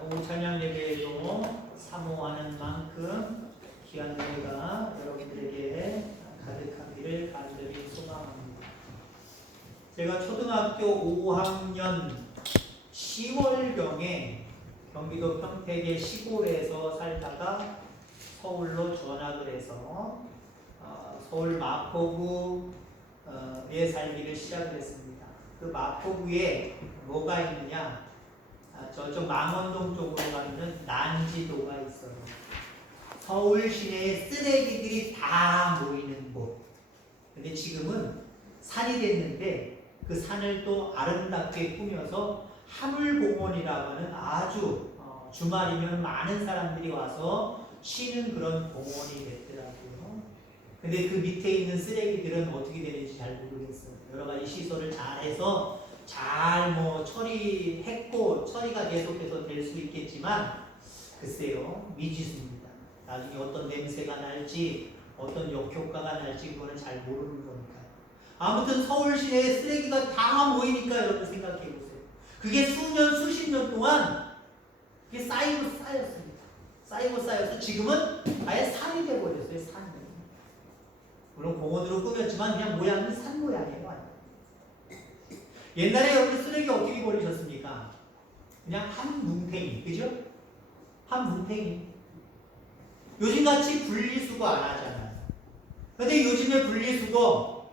오후 찬양 예배에도 사모하는 만큼 귀한 은혜가 여러분들에게 가득하기를 간절히 소망합니다. 제가 초등학교 5학년 10월경에 경기도 평택의 시골에서 살다가 서울로 전학을 해서 서울 마포구에 살기를 시작했습니다. 그 마포구에 뭐가 있느냐? 저쪽 망원동 쪽으로 가면 난지도가 있어요. 서울 시내에 쓰레기들이 다 모이는 곳. 근데 지금은 산이 됐는데 그 산을 또 아름답게 꾸며서 하물공원이라고 하는 아주 주말이면 많은 사람들이 와서 쉬는 그런 공원이 됐더라고요. 근데 그 밑에 있는 쓰레기들은 어떻게 되는지 잘 모르겠어요. 여러 가지 시설을 잘해서 잘 처리했고 처리가 계속해서 될 수 있겠지만 글쎄요, 미지수입니다. 나중에 어떤 냄새가 날지 어떤 역효과가 날지 그거는 잘 모르는 거니까요. 아무튼 서울 시내에 쓰레기가 다 모이니까 여러분 생각해 보세요. 그게 수년 수십 년 동안 그게 쌓이고 쌓였습니다. 쌓이고 쌓여서 지금은 아예 산이 돼버렸어요. 산이. 물론 공원으로 꾸몄지만 그냥 모양은 산 모양이에요. 옛날에 여러분 쓰레기 어떻게 버리셨습니까? 그냥 한 뭉탱이, 그죠? 한 뭉탱이. 요즘같이 분리수거 안 하잖아요. 근데 요즘에 분리수거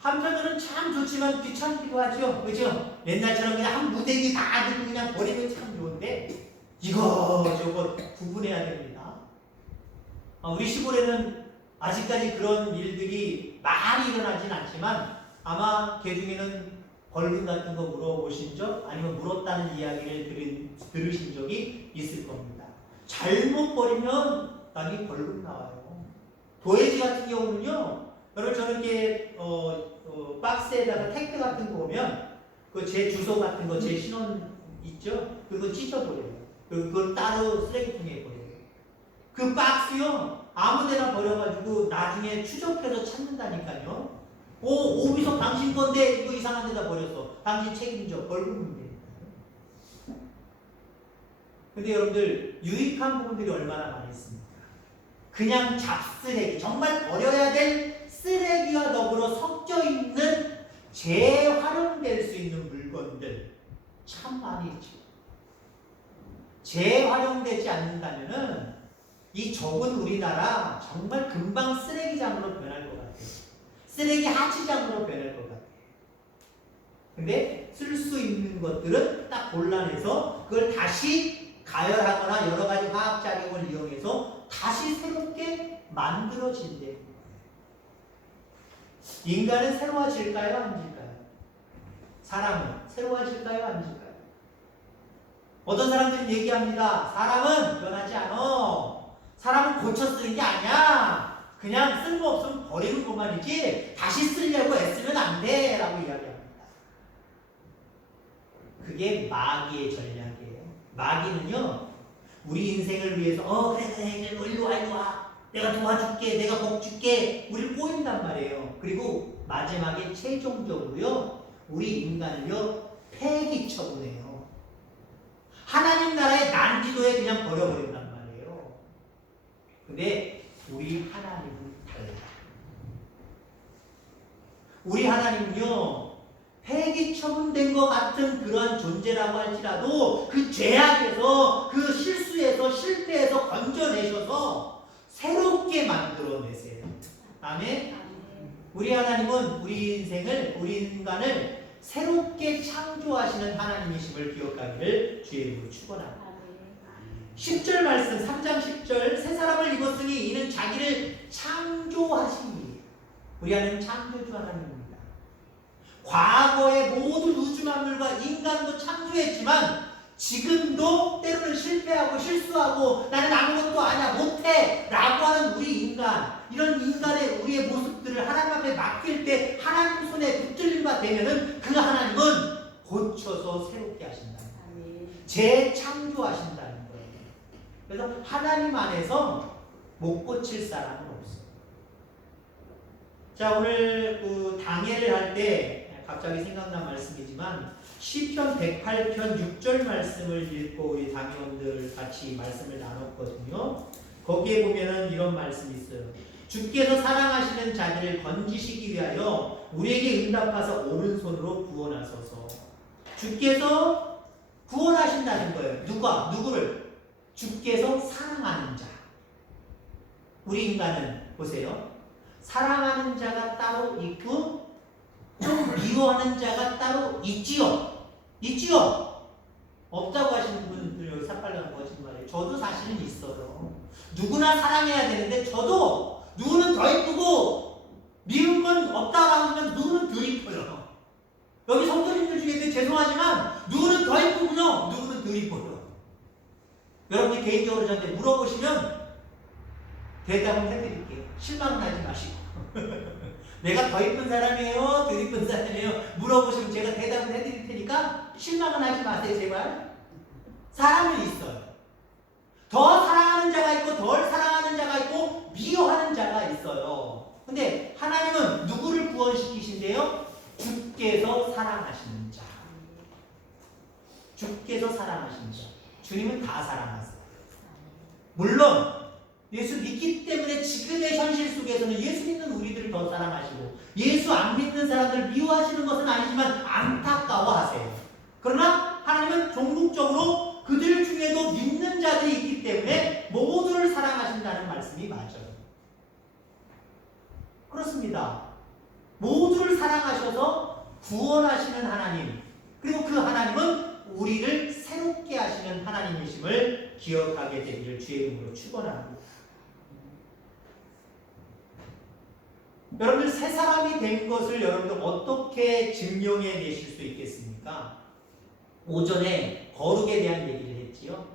한편으로는 참 좋지만 귀찮기도 하죠, 그죠? 옛날처럼 그냥 한 무대기 다 들고 그냥 버리면 참 좋은데 이거 저거 구분해야 됩니다. 우리 시골에는 아직까지 그런 일들이 많이 일어나진 않지만 아마 개 중에는 벌금 같은 거 물어보신 적 아니면 물었다는 이야기를 들으신 적이 있을 겁니다. 잘못 버리면 나중에 벌금 나와요. 도해지 같은 경우는요, 여러분 저렇게 박스에다가 택배 같은 거 오면 그 제 주소 같은 거, 제 신원 있죠? 그거 찢어버려요. 그리고 그걸 따로 쓰레기통에 버려요. 그 박스요, 아무데나 버려가지고 나중에 추적해서 찾는다니까요. 오비서 당신 건데 이거 이상한 데다 버렸어. 당신 책임져. 벌금 문제입니다. 근데 여러분들 유익한 부분들이 얼마나 많이 있습니까? 그냥 잡쓰레기, 정말 버려야 될 쓰레기와 더불어 섞여 있는 재활용될 수 있는 물건들 참 많이 있죠. 재활용되지 않는다면은 이 좁은 우리나라 정말 금방 쓰레기장으로 변할 것 같아요. 쓰레기 하치장으로 변할 것 같아요. 근데 쓸 수 있는 것들은 딱 골라내서 그걸 다시 가열하거나 여러 가지 화학 작용을 이용해서 다시 새롭게 만들어진대요. 인간은 새로워질까요? 안 질까요? 사람은 새로워질까요? 안 질까요? 어떤 사람들은 얘기합니다. 사람은 변하지 않아. 사람은 고쳐 쓰는 게 아니야. 그냥 쓸모없으면 버리는 것만이지 다시 쓰려고 애쓰면 안 돼 라고 이야기합니다. 그게 마귀의 전략이에요. 마귀는요, 우리 인생을 위해서 그래 일로 와 내가 도와줄게, 내가 복 줄게, 우리를 꼬인단 말이에요. 그리고 마지막에 최종적으로요, 우리 인간을요 폐기 처분해요. 하나님 나라의 난지도에 그냥 버려버린단 말이에요. 근데 우리 하나님은 달라요. 우리 하나님은요, 폐기 처분된 것 같은 그러한 존재라고 할지라도 그 죄악에서, 그 실수에서, 실패에서 건져내셔서 새롭게 만들어내세요. 아멘? 우리 하나님은 우리 인생을, 우리 인간을 새롭게 창조하시는 하나님이심을 기억하기를 주의 이름으로 축원합니다. 10절 말씀, 3장 10절, 새 사람을 입었으니 이는 자기를 창조하시니. 우리 하나님 창조주 하나님입니다. 과거의 모든 우주 만물과 인간도 창조했지만 지금도 때로는 실패하고 실수하고 나는 아무것도 아니야, 못해 라고 하는 우리 인간, 이런 인간의 우리의 모습들을 하나님 앞에 맡길 때 하나님 손에 붙들린 바 되면은 그 하나님은 고쳐서 새롭게 하신다. 재창조하신다는 거예요. 그래서 하나님 안에서 못 고칠 사람은 없어요. 자, 오늘 그 당회를 할 때 갑자기 생각난 말씀이지만 시편 108편 6절 말씀을 읽고 우리 당회원들 같이 말씀을 나눴거든요. 거기에 보면은 이런 말씀이 있어요. 주께서 사랑하시는 자들을 건지시기 위하여 우리에게 응답하사 오른손으로 구원하소서. 주께서 구원하신다는 거예요. 누구를? 주께서 사랑하는 자. 우리 인간은 보세요. 사랑하는 자가 따로 있고 좀 미워하는 자가 따로 있지요. 없다고 하시는 분들 여기 삭발라는 거짓말이에요. 저도 사실은 있어요. 누구나 사랑해야 되는데 저도 누구는 더 이쁘고 미운 건 없다라고 하면 누구는 덜 이뻐요. 여기 성도님들 중에 죄송하지만 누구는 더 이쁘고요. 누구는 덜 이뻐요. 여러분이 개인적으로 저한테 물어보시면 대답을 해드릴게요. 실망하지 마시고. 내가 더 이쁜 사람이에요? 덜 이쁜 사람이에요? 물어보시면 제가 대답을 해드릴 테니까 실망은 하지 마세요, 제발. 사람은 있어요. 더 사랑하는 자가 있고 덜 사랑하는 자가 있고 미워하는 자가 있어요. 근데 하나님은 누구를 구원시키신대요? 주께서 사랑하시는 자. 주께서 사랑하시는 자. 주님은 다 사랑하세요. 물론 예수 믿기 때문에 지금의 현실 속에서는 예수 믿는 우리들을 더 사랑하시고 예수 안 믿는 사람들을 미워하시는 것은 아니지만 안타까워하세요. 그러나 하나님은 종국적으로 그들 중에도 믿는 자들이 있기 때문에 모두를 사랑하신다는 말씀이 맞아요. 그렇습니다. 모두를 사랑하셔서 구원하시는 하나님, 그리고 그 하나님은 우리를 새롭게 하시는 하나님이심을 기억하게 되기를 주의 이름으로 축원합니다. 여러분들 새 사람이 된 것을 여러분들 어떻게 증명해 내실 수 있겠습니까? 오전에 거룩에 대한 얘기를 했지요.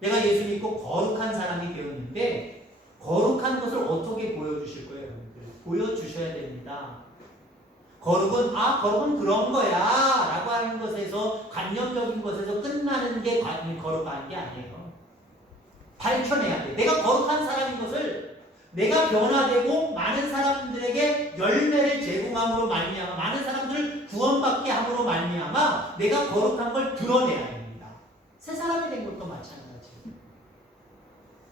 내가 예수 믿고 거룩한 사람이 되었는데 거룩한 것을 어떻게 보여주실 거예요, 여러분들? 보여주셔야 됩니다. 거룩은 그런 거야 라고 하는 것에서 관념적인 것에서 끝나는 게 거룩한 게 아니에요. 밝혀내야 돼. 내가 거룩한 사람인 것을 내가 변화되고 많은 사람들에게 열매를 제공함으로 말미암아 많은 사람들을 구원받게 함으로 말미암아 내가 거룩한 걸 드러내야 됩니다. 새 사람이 된 것도 마찬가지예요.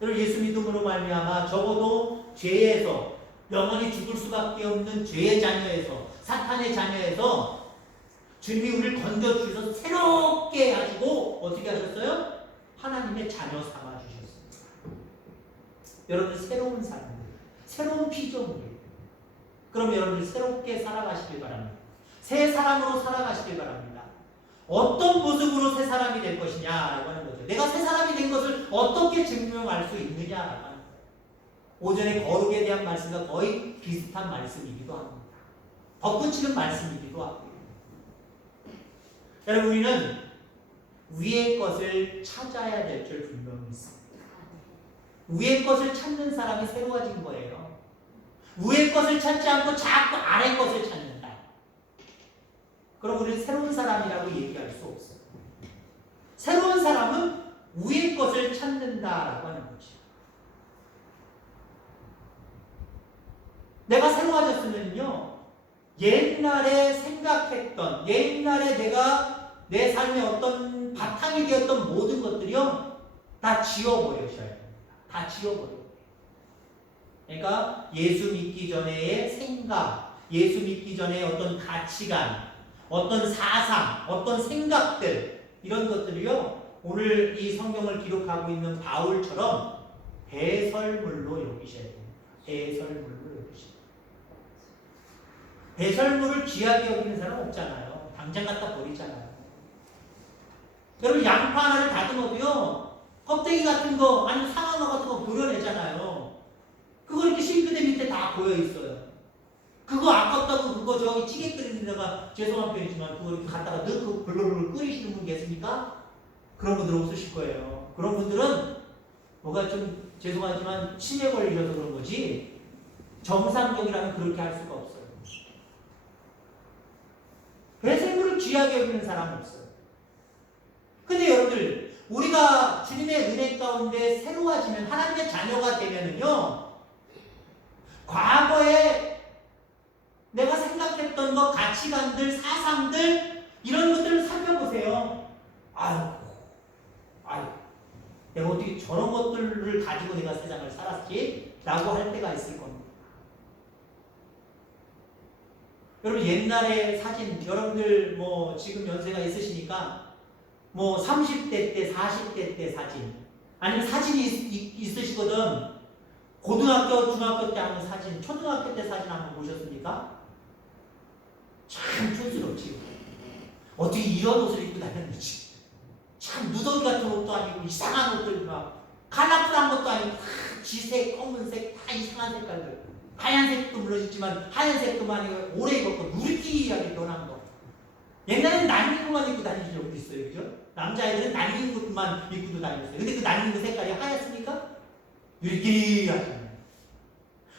여러분 예수 믿음으로 말미암아 적어도 죄에서 영원히 죽을 수밖에 없는 죄의 자녀에서 사탄의 자녀에서 주님이 우리를 건져주셔서 새롭게 하시고 어떻게 하셨어요? 하나님의 자녀 삼아 주셨습니다. 여러분들 새로운 사람들, 새로운 피조물이에요. 그럼 여러분들 새롭게 살아가시길 바랍니다. 새 사람으로 살아가시길 바랍니다. 어떤 모습으로 새 사람이 될 것이냐라고 하는 거죠. 내가 새 사람이 된 것을 어떻게 증명할 수 있느냐라고 하는 거예요. 오전에 거룩에 대한 말씀과 거의 비슷한 말씀이기도 합니다. 덧붙이는 말씀이기도 하고요. 여러분 우리는 위의 것을 찾아야 될 줄 분명히 있습니다. 위의 것을 찾는 사람이 새로워진 거예요. 위의 것을 찾지 않고 자꾸 아래 것을 찾는다. 그럼 우리는 새로운 사람이라고 얘기할 수 없어요. 새로운 사람은 위의 것을 찾는다라고 하는 거죠. 내가 새로워졌으면요, 옛날에 생각했던, 옛날에 내가 내 삶의 어떤 바탕이 되었던 모든 것들이요, 다 지워버리셔야 됩니다. 다 지워버려요. 그러니까 예수 믿기 전에의 생각, 예수 믿기 전에 어떤 가치관, 어떤 사상, 어떤 생각들, 이런 것들이요, 오늘 이 성경을 기록하고 있는 바울처럼 배설물로 여기셔야 됩니다. 배설물로 여기셔야 됩니다. 배설물을 귀하게 여기는 사람 없잖아요. 당장 갖다 버리잖아요. 여러분 양파 하나를 다듬어도요, 껍데기 같은 거, 아니면 상황어 같은 거 버려내잖아요. 그거 이렇게 싱크대 밑에 다 고여있어요. 그거 아깝다고 그거 저기 찌개 끓이는 데가 죄송한 편이지만 그거 이렇게 갖다가 넣고 블루블루 끓이시는 분 계십니까? 그런 분들 없으실 거예요. 그런 분들은 뭐가 좀 죄송하지만 치매 걸리셔서 그런 거지 정상적이라면 그렇게 할 수가 없어요. 배설물을 귀하게 여기는 사람은 없어요. 근데 여러분들 우리가 주님의 은혜 가운데 새로워지면 하나님의 자녀가 되면은요, 과거에 내가 생각했던 것, 가치관들, 사상들 이런 것들을 살펴보세요. 아유, 내가 어떻게 저런 것들을 가지고 내가 세상을 살았지? 라고 할 때가 있을 겁니다. 여러분 옛날에 사진, 여러분들 뭐 지금 연세가 있으시니까 뭐 30대 때, 40대 때 사진, 아니면 사진이 있으시거든. 고등학교, 중학교 때 하는 사진, 초등학교 때 사진 한번 보셨습니까? 참 촌스럽지. 어떻게 이런 옷을 입고 다녔는지. 참 무더기 같은 옷도 아니고 이상한 옷들 막 컬러풀한 것도 아니고 쥐색, 검은색 다 이상한 색깔들. 하얀색도 물론 있지만 하얀색도 많이 오래 입었고 누리끼리하게 변한 거. 옛날에는 낯익은 것만 입고 다니는 경우도 있어요. 그죠? 남자애들은 낯익은 것만 입고도 다녔어요. 근데 그 낯익은 것 색깔이 하얗습니까? 누리끼리하게.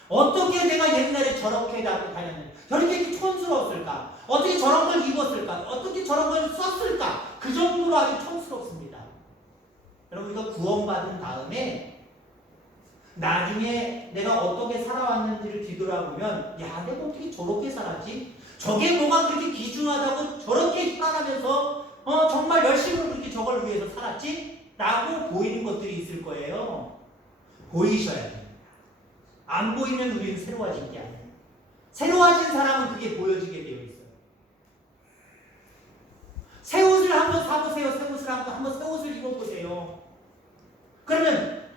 어떻게 내가 옛날에 저렇게 다녔는지, 저렇게 촌스러웠을까? 어떻게 저런 걸 입었을까? 어떻게 저런 걸 썼을까? 그 정도로 아주 촌스럽습니다. 여러분, 우리가 구원받은 다음에 나중에 내가 어떻게 살아왔는지를 뒤돌아보면, 야, 내가 어떻게 저렇게 살았지? 저게 뭐가 그렇게 귀중하다고 저렇게 살아가면서 정말 열심히 그렇게 저걸 위해서 살았지? 라고 보이는 것들이 있을 거예요. 보이셔야 됩니다. 안 보이면 우리는 새로워진 게 아니에요. 새로워진 사람은 그게 보여지게 되어 있어요. 새 옷을 한번 사보세요. 새 옷을 한번 새 옷을 입어보세요. 그러면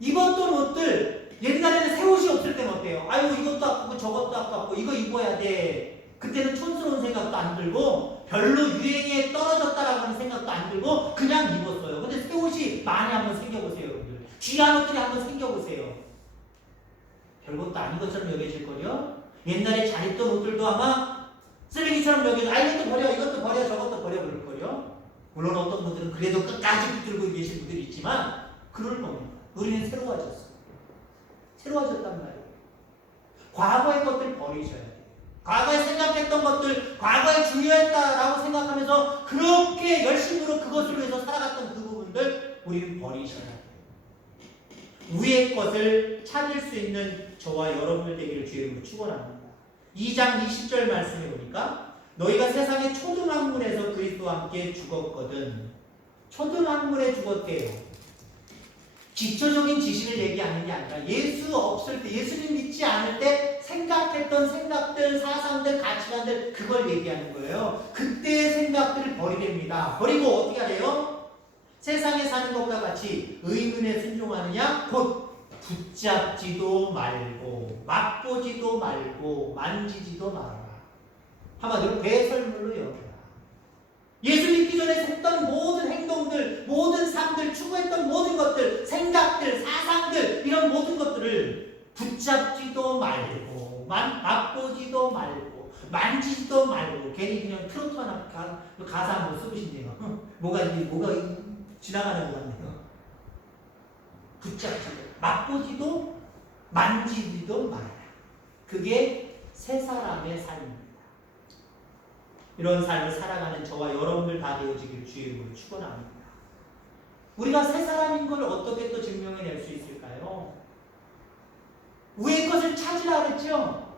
입었던 옷들, 옛날에는 새 옷이 없을 때는 어때요? 아유, 이것도 아프고 저것도 아프고 이거 입어야 돼. 그때는 촌스러운 생각도 안 들고 별로 유행에 떨어졌다라고 하는 생각도 안 들고 그냥 입었어요. 근데 새 옷이 많이 한번 생겨보세요, 여러분들. 귀한 옷들이 한번 생겨보세요. 별것도 아닌 것처럼 여겨질걸요? 옛날에 잘 입던 옷들도 아마 쓰레기처럼 여겨져. 아, 이것도 버려, 이것도 버려, 저것도 버려 그럴걸요? 물론 어떤 분들은 그래도 끝까지 붙들고 계신 분들이 있지만 그럴 겁니다. 우리는 새로워졌어. 새로워졌단 말이에요. 과거의 것들 버리셔야 돼요. 과거에 생각했던 것들, 과거에 중요했다라고 생각하면서 그렇게 열심으로 그것을 위해서 살아갔던 그 부분들 우리는 버리셔야 돼요. 위의 것을 찾을 수 있는 저와 여러분들 되기를 주님으로 축원합니다. 2장 20절 말씀해 보니까 너희가 세상의 초등학문에서 그리스도와 함께 죽었거든. 초등학문에 죽었대요. 기초적인 지식을 얘기하는 게 아니라 예수 없을 때, 예수님 믿지 않을 때 생각했던 생각들, 사상들, 가치관들 그걸 얘기하는 거예요. 그때의 생각들을 버리랍니다. 버리고 어떻게 하래요? 세상에 사는 것과 같이 의문에 순종하느냐? 곧 붙잡지도 말고 맛보지도 말고 만지지도 말아라. 한마디로 배설물로 여겨라. 예수 믿기 전에 했던 모든 행동들, 모든 삶들, 추구했던 모든 것들, 생각들, 사상들 이런 모든 것들을 붙잡지도 말고 맛보지도 말고 만지지도 말고 괜히 그냥 트로트 하나 가사 한번 써보신대요. 뭐가 지나가는 것 같네요. 붙잡지도 맛보지도 만지지도 말아라. 그게 새 사람의 삶입니다. 이런 삶을 살아가는 저와 여러분들 다 되어지길 주의 이름으로 축원합니다. 우리가 새 사람인 걸 어떻게 또 증명해낼 수 있을까요? 위의 것을 찾으라 그랬죠?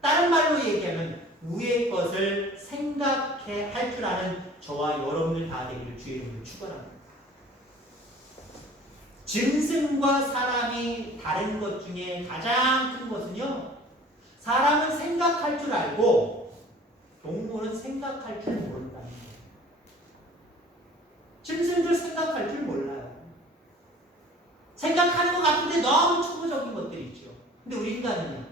다른 말로 얘기하면 위의 것을 생각해 할 줄 아는 저와 여러분들 다 되기를 주의 이름으로 축원합니다. 짐승과 사람이 다른 것 중에 가장 큰 것은요, 사람은 생각할 줄 알고 동물은 생각할 줄 모른다는 거예요. 짐승들 생각할 줄 몰라요. 생각하는 것 같은데 너무 초보적인 것들이 있죠. 근데 우리 인간은요,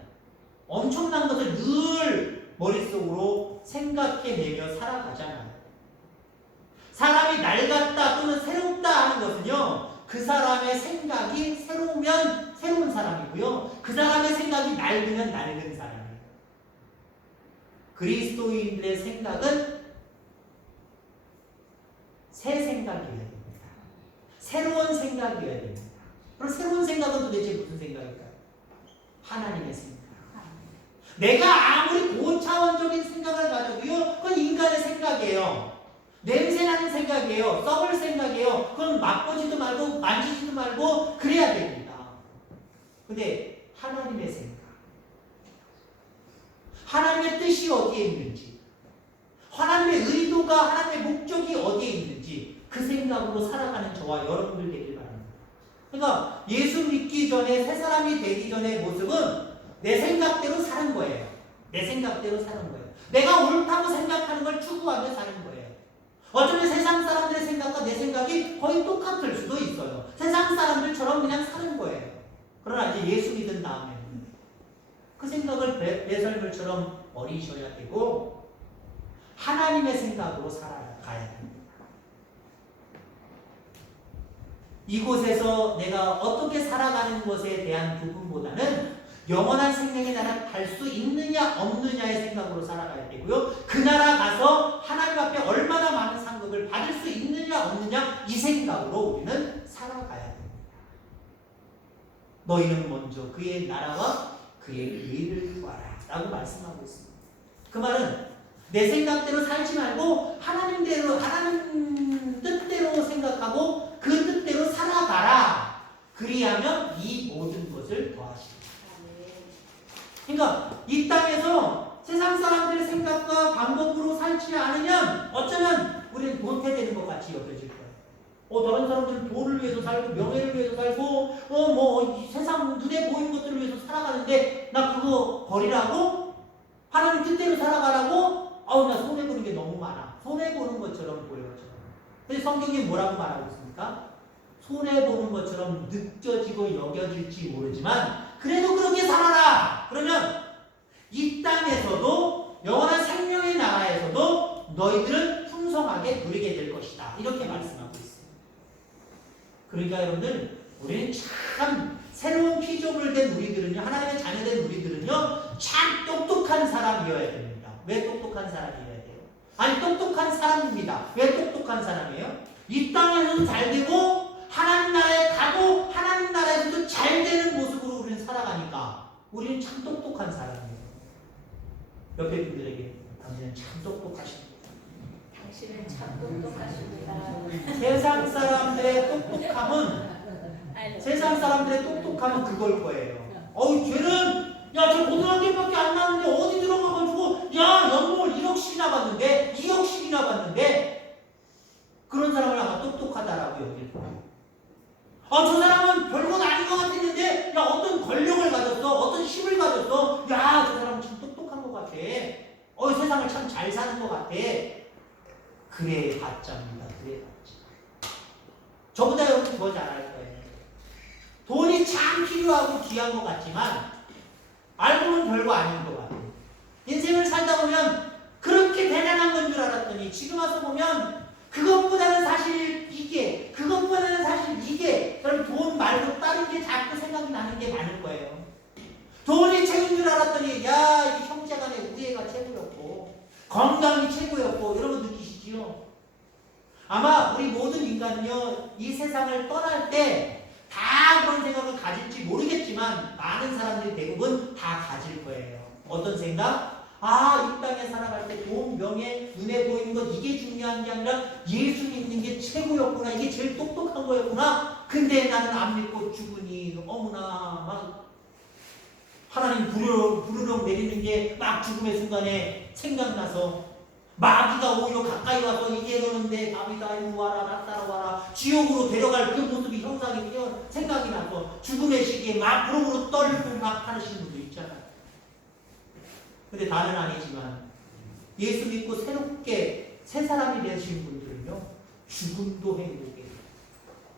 엄청난 것을 늘 머릿속으로 생각해내며 살아가잖아요. 사람이 낡았다 또는 새롭다 하는 것은요, 그 사람의 생각이 새로우면 새로운 사람이고요, 그 사람의 생각이 낡으면 낡은 사람이에요. 그리스도인들의 생각은 새 생각이어야 됩니다. 새로운 생각이어야 됩니다. 그럼 새로운 생각은 도대체 무슨 생각일까요? 하나님의 생각. 내가 아무리 고차원적인 생각을 가져도요, 그건 인간의 생각이에요. 냄새나는 생각이에요. 썩을 생각이에요. 그건 맛보지도 말고 만지지도 말고 그래야 됩니다. 근데 하나님의 생각, 하나님의 뜻이 어디에 있는지, 하나님의 의도가, 하나님의 목적이 어디에 있는지 그 생각으로 살아가는 저와 여러분들 되길 바랍니다. 그러니까 예수 믿기 전에, 새 사람이 되기 전의 모습은 내 생각대로 사는 거예요. 내 생각대로 사는 거예요. 내가 옳다고 생각하는 걸 추구하며 사는 거예요. 어쩌면 세상 사람들의 생각과 내 생각이 거의 똑같을 수도 있어요. 세상 사람들처럼 그냥 사는 거예요. 그러나 이제 예수 믿은 다음에는 그 생각을 배설물처럼 버리셔야 되고 하나님의 생각으로 살아가야 됩니다. 이곳에서 내가 어떻게 살아가는 것에 대한 부분보다는 영원한 생명의 나라 갈 수 있느냐 없느냐의 생각으로 살아가야 되고요. 그 나라 가서 하나님 앞에 얼마나 많은 상급을 받을 수 있느냐 없느냐 이 생각으로 우리는 살아가야 됩니다. 너희는 먼저 그의 나라와 그의 의를 구하라 라고 말씀하고 있습니다. 그 말은 내 생각대로 살지 말고 하나님대로, 하나님 뜻대로 생각하고 그 뜻대로 살아가라. 그리하면 이 모든 것을 더하시리라. 그러니까 이 땅에서 세상 사람들의 생각과 방법으로 살지 않으면 어쩌면 우리는 도태되는 것 같이 여겨질 거예요. 다른 사람들은 돈을 위해서 살고 명예를 위해서 살고 이 세상 눈에 보이는 것들을 위해서 살아가는데 나 그거 버리라고? 하나님 뜻대로 살아가라고? 나 손해보는 게 너무 많아. 손해보는 것처럼 보여요. 근데 성경이 뭐라고 말하고 있습니까? 손해보는 것처럼 느껴지고 여겨질지 모르지만 그래도 그렇게 살아라! 그러면 이 땅에서도 영원한 생명의 나라에서도 너희들은 풍성하게 누리게 될 것이다. 이렇게 말씀하고 있습니다. 그러니까 여러분들 우리는 참 새로운 피조물 된 우리들은요, 하나님의 자녀된 우리들은요 참 똑똑한 사람이어야 됩니다. 왜 똑똑한 사람이어야 돼요? 아니 똑똑한 사람입니다. 왜 똑똑한 사람이에요? 이 땅에서도 잘 되고 하나님 나라에 가고 하나님 나라에서도 잘 되는 모습으로 우리는 살아가니까 우리는 참 똑똑한 사람이에요. 옆에 분들에게 당신은 참 똑똑하십니다. 당신은 참 똑똑하십니다. 세상 사람들의 똑똑함은 세상 사람들의 똑똑함은 그걸 거예요. 쟤는 저 고등학교밖에 안 나왔는데 어디 들어가가지고 연봉을 1억씩이나 받는데 2억씩이나 받는데 그런 사람을 아마 똑똑하다라고 여길 거예요. 저 사람은 별것 아닌 것 같았는데 어떤 권력을 가졌어, 어떤 힘을 가졌어, 저 사람은 참 똑똑한 것 같아. 세상을 참 잘 사는 것 같아. 그래 가짜입니다. 그래 가짜. 저보다 여러분 더 잘할 거예요. 돈이 참 필요하고 귀한 것 같지만 알고 보면 별거 아닌 것 같아요. 인생을 살다 보면 그렇게 대단한 건 줄 알았더니 지금 와서 보면 그것보다는 사실 이게, 그것보다는 사실 이게, 그럼 돈 말고 다른 게 자꾸 생각이 나는 게 많을 거예요. 돈이 최고인 줄 알았더니 이게 형제간의 우애가 최고였고 건강이 최고였고 여러분 느끼시지요? 아마 우리 모든 인간은요 이 세상을 떠날 때 다 그런 생각을 가질지 모르겠지만 많은 사람들이 대부분 다 가질 거예요. 어떤 생각? 이 땅에 살아갈 때 돈, 명예, 눈에 보이는 것 이게 중요한 게 아니라 예수 믿는 게 최고였구나. 이게 제일 똑똑한 거였구나. 근데 나는 안 믿고 죽으니 어머나 막 하나님 부르릉 내리는 게 막 죽음의 순간에 생각나서 마귀가 오히려 가까이 와서 이게 이러는데 다윗아 이리 와라 나 따라와라 지옥으로 데려갈 그 모습이 형상이 생각이 나서 죽음의 시기에 막 부르르 떨고 막 하시는 분도 있잖아요. 근데 다는 아니지만 예수 믿고 새롭게 새 사람이 되신 분들은요 죽음도 행복해요.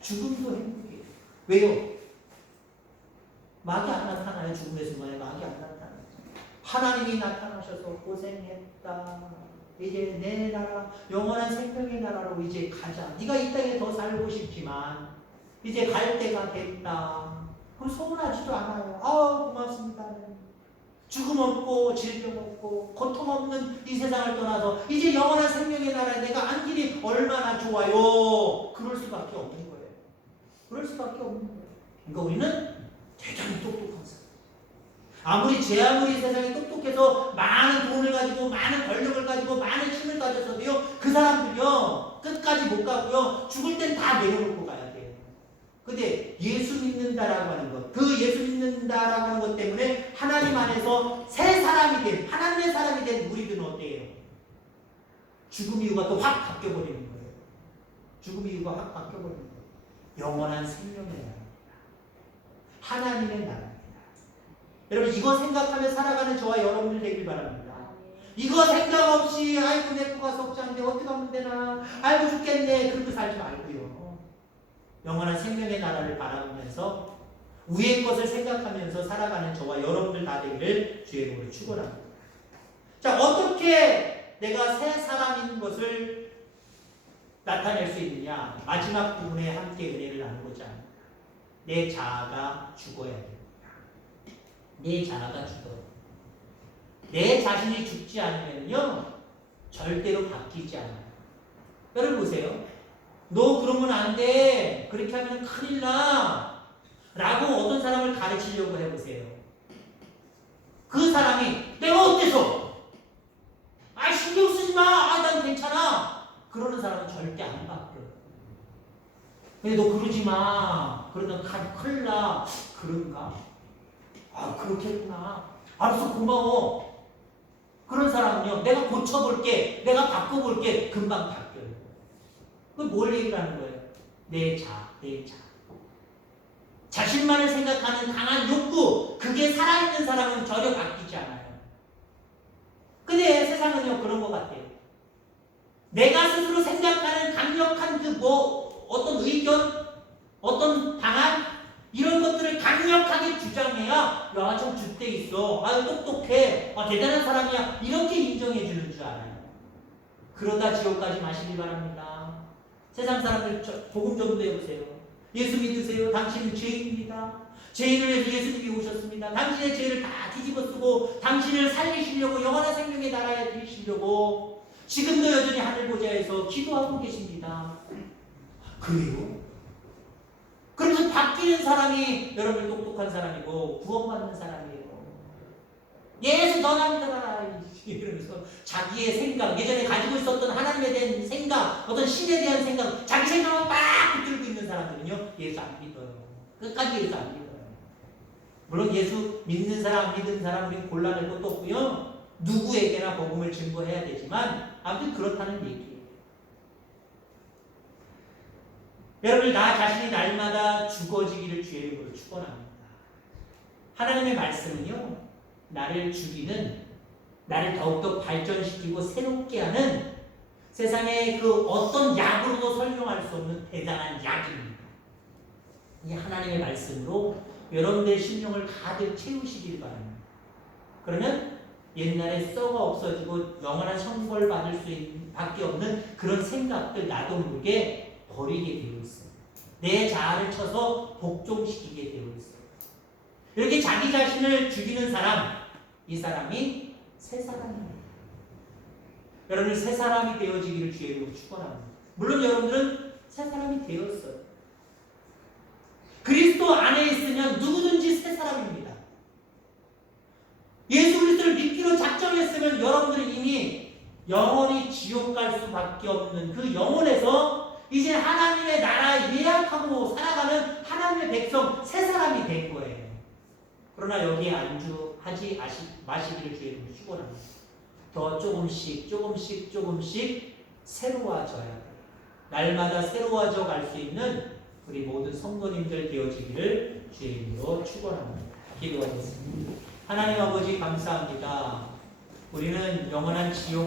죽음도 행복해요. 왜요? 마귀 안 나타나요. 죽음의 순간에 마귀 안 나타나요. 하나님이 나타나셔서 고생했다. 이제 내 나라 영원한 생명의 나라로 이제 가자. 네가 이 땅에 더 살고 싶지만 이제 갈 때가 됐다. 그럼 서운하지도 않아요. 고맙습니다. 죽음 없고 질병 없고 고통 없는 이 세상을 떠나서 이제 영원한 생명의 나라에 내가 앉으니 얼마나 좋아요. 그럴 수밖에 없는 거예요. 그럴 수밖에 없는 거예요. 그러니까 우리는 대단히 똑똑한 사람. 아무리 세상이 똑똑해서 많은 돈을 가지고 많은 권력을 가지고 많은 힘을 가졌어도요 그 사람들이요 끝까지 못 가고요 죽을 땐 다 내려놓고 가야 돼요. 근데 예수 믿는다라고 하는 것, 그 예수 믿는다라고 하는 것 때문에 하나님 하나님 안에서 새 사람이 된, 하나님의 사람이 된 우리들은 어때요? 죽음 이유가 또 확 바뀌어버리는 거예요. 죽음 이유가 확 바뀌어버리는 거예요. 영원한 생명의 나라입니다. 하나님의 나라입니다. 여러분 이거 생각하며 살아가는 저와 여러분들 되길 바랍니다. 이거 생각 없이 아이고 내 코가 썩지 않는데 어떻게 하면 되나 아이고 죽겠네 그렇게 살지 말고요. 영원한 생명의 나라를 바라보면서 위의 것을 생각하면서 살아가는 저와 여러분들 다 되기를 주의 이름으로 축원합니다. 자, 어떻게 내가 새 사람인 것을 나타낼 수 있느냐? 마지막 부분에 함께 은혜를 나누고자 합니다. 내 자아가 죽어야 됩니다. 내 자아가 죽어요. 내 자신이 죽지 않으면요 절대로 바뀌지 않아요. 여러분 보세요. 너 그러면 안 돼. 그렇게 하면 큰일 나. 라고 어떤 사람을 가르치려고 해보세요. 그 사람이 내가 어때서? 아 신경 쓰지 마. 아 난 괜찮아. 그러는 사람은 절대 안 바뀌어요. 근데 너 그러지 마. 그러다 큰일 나. 그런가? 아 그렇겠구나. 알았어 고마워. 그런 사람은요 내가 고쳐볼게. 내가 바꿔볼게. 금방 바뀌어요. 그걸 뭘 얘기하는 거예요? 내 자. 자신만을 생각하는 강한 욕구, 그게 살아있는 사람은 전혀 바뀌지 않아요. 근데 세상은요 그런 것 같아요. 내가 스스로 생각하는 강력한 어떤 의견, 어떤 방안 이런 것들을 강력하게 주장해야 야 좀 줏대 있어, 아유 똑똑해, 대단한 사람이야 이렇게 인정해 주는 줄 알아요. 그러다 지옥까지 마시기 바랍니다. 세상 사람들 복음 좀 내보세요. 예수 믿으세요. 당신은 죄인입니다. 죄인을 위해서 예수님이 오셨습니다. 당신의 죄를 다 뒤집어 쓰고 당신을 살리시려고 영원한 생명의 나라에 들이시려고 지금도 여전히 하늘 보좌에서 기도하고 계십니다. 그래요? 그러면서 바뀌는 사람이 여러분 똑똑한 사람이고 구원받는 사람이에요. 예수 너나 믿어라 이러면서 자기의 생각, 예전에 가지고 있었던 하나님에 대한 생각, 어떤 신에 대한 생각, 자기 생각만 막 붙들고 있는 사람들은요 예수 안 믿어요. 끝까지 예수 안 믿어요. 물론 예수 믿는 사람, 안 믿는 사람 우리 골라낼 것도 없고요. 누구에게나 복음을 증거해야 되지만 아무튼 그렇다는 얘기예요. 여러분 나 자신이 날마다 죽어지기를 주의 이름으로 축원합니다. 하나님의 말씀은요 나를 죽이는, 나를 더욱더 발전시키고 새롭게 하는 세상의 그 어떤 약으로도 설명할 수 없는 대단한 약입니다. 이 하나님의 말씀으로 여러분들의 심령을 가득 채우시길 바랍니다. 그러면 옛날에 썩어 없어지고 영원한 천벌 받을 수밖에 없는 그런 생각들 나도 모르게 버리게 되어 있어요. 내 자아를 쳐서 복종시키게 되어 있어요. 이렇게 자기 자신을 죽이는 사람, 이 사람이 새 사람입니다. 여러분 새 사람이 되어지기를 주의 이름으로 축원합니다. 물론 여러분들은 새 사람이 되었어요. 그리스도 안에 있으면 누구든지 새 사람입니다. 예수 그리스도를 믿기로 작정했으면 여러분들은 이미 영원히 지옥 갈 수밖에 없는 그 영혼에서 이제 하나님의 나라에 예약하고 살아가는 하나님의 백성 새 사람이 된 거예요. 그러나 여기에 안주하지 마시기를 주의 이름으로 축원합니다. 더 조금씩 새로워져야 돼요. 날마다 새로워져 갈 수 있는 우리 모든 성도님들 되어지기를 주의 이름으로 축원합니다. 기도하겠습니다. 하나님 아버지 감사합니다. 우리는 영원한 지옥